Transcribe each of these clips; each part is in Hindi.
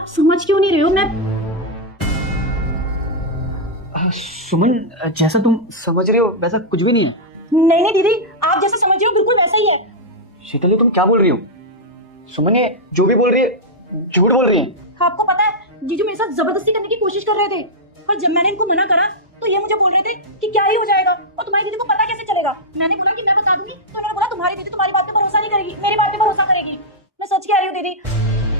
आप समझ क्यों नहीं रहे हो? मैं सुमन, जैसा तुम समझ रहे हो वैसा कुछ भी नहीं है। नहीं दीदी, आप जैसा समझ रहे हो बिल्कुल वैसा ही है। शीतली, तुम क्या बोल रही हो? सुमन ये जो भी बोल रही है झूठ बोल रही है। आपको पता है जीजू मेरे साथ जबरदस्ती करने की कोशिश कर रहे थे, पर जब मैंने इनको मना करा तो ये मुझे बोल रहे थे कि क्या ही हो जाएगा और तुम्हारी दीदी को पता कैसे चलेगा। मैंने बोला कि मैं बता दूंगी, तो उन्होंने बोला तुम्हारी दीदी तुम्हारी बात पे भरोसा नहीं करेगी, मेरी बात पे भरोसा करेगी। मैं सच कह रही हूँ दीदी।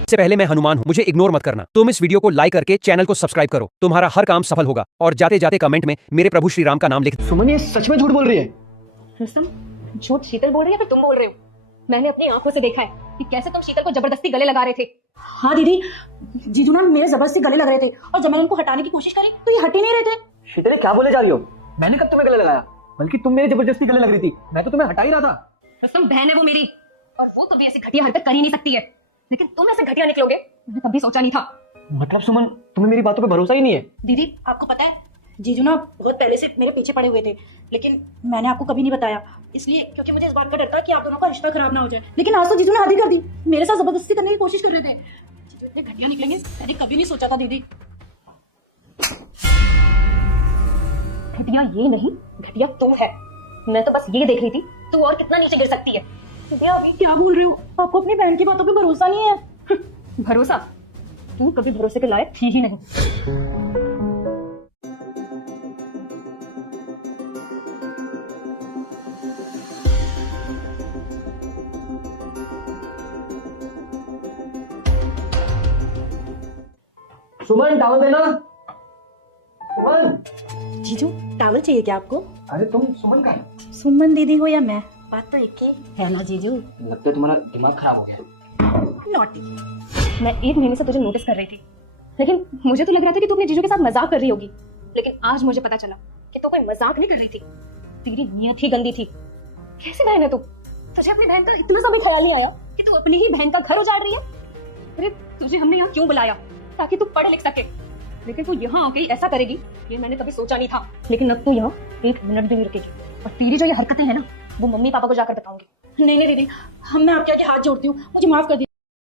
इससे पहले मैं हनुमान हूं, मुझे इग्नोर मत करना। तुम इस वीडियो को लाइक करके चैनल को सब्सक्राइब करो, तुम्हारा हर काम सफल होगा। और जाते जाते कमेंट में मेरे प्रभु श्री राम का नाम लिख। सुमन ये सच में झूठ बोल रही है। रुस्तम, झूठ शीतल बोल रही है फिर तुम बोल रहे हो? मैंने अपनी आंखों से देखा है कि कैसे तुम शीतल को जबरदस्ती गले लगा रहे थे। हाँ दीदी, जीजू ना मेरे जबरदस्ती गले लग रहे थे और जब मैंने उनको हटाने की कोशिश करी तो ये हट ही नहीं रहे थे। शीतली क्या बोले जा रही हो? मैंने कब तुम्हें गले लगाया? बल्कि तुम मेरी जबरदस्ती गले लग रही थी, मैं तो तुम्हें हटा ही रहा था। रुस्तम, बहन है वो मेरी और वो कभी ऐसी घटिया हरकत कर ही नहीं सकती है, लेकिन तुम ऐसे घटिया निकलोगे मैंने कभी सोचा नहीं था। मतलब सुमन, तुम्हें मेरी बातों पे भरोसा ही नहीं है? दीदी आपको पता है जीजू ना बहुत पहले से मेरे पीछे पड़े हुए थे, लेकिन मैंने आपको कभी नहीं बताया, इसलिए क्योंकि मुझे इस बात का डर था कि आप दोनों का रिश्ता खराब ना हो जाए। लेकिन आज तो जीजू ने हद ही कर दी, मेरे साथ जबरदस्ती करने की कोशिश कर रहे थे। जीजू इतने घटिया निकलेंगे मैंने कभी नहीं सोचा था दीदी। घटिया ये नहीं, घटिया तू है। मैं तो बस ये देख रही थी तू और कितना नीचे गिर सकती है। दीदी आप ये क्या बोल रहे हो? आपको अपनी बहन की बातों पे भरोसा नहीं है? भरोसा? तू कभी भरोसे के लायक थी ही नहीं। सुमन टावल देना। सुमन। जीजू टावल चाहिए क्या आपको? अरे तुम सुमन का है? सुमन दीदी हो या मैं, बात तो एक ही है ना जीजू। लगता है तुम्हारा दिमाग खराब हो गया। नॉटी। मैं 1 महीने से तुझे नोटिस कर रही थी, लेकिन मुझे तो लग रहा था कि तू अपने जीजू के साथ मजाक कर रही होगी, लेकिन आज मुझे पता चला कि तू कोई मजाक नहीं कर रही थी। तेरी नीयत ही गंदी थी। कैसी बहन है तू? तुझे अपनी बहन का इतना सा भी ख्याल नहीं आया कि तू अपनी ही बहन का घर उजाड़ रही है? अरे तुझे हमने यहाँ क्यों बुलाया? ताकि तू पढ़ लिख सके, लेकिन तू यहाँ आके ऐसा करेगी ये मैंने कभी सोचा नहीं था। लेकिन अब तू यहाँ 1 मिनट भी नहीं रुकेगी, और तेरी जो ये हरकतें हैं ना वो मम्मी पापा को जाकर बताऊंगी। नहीं दीदी, मैं आपके आगे हाथ जोड़ती हूँ, मुझे माफ कर दीजिए।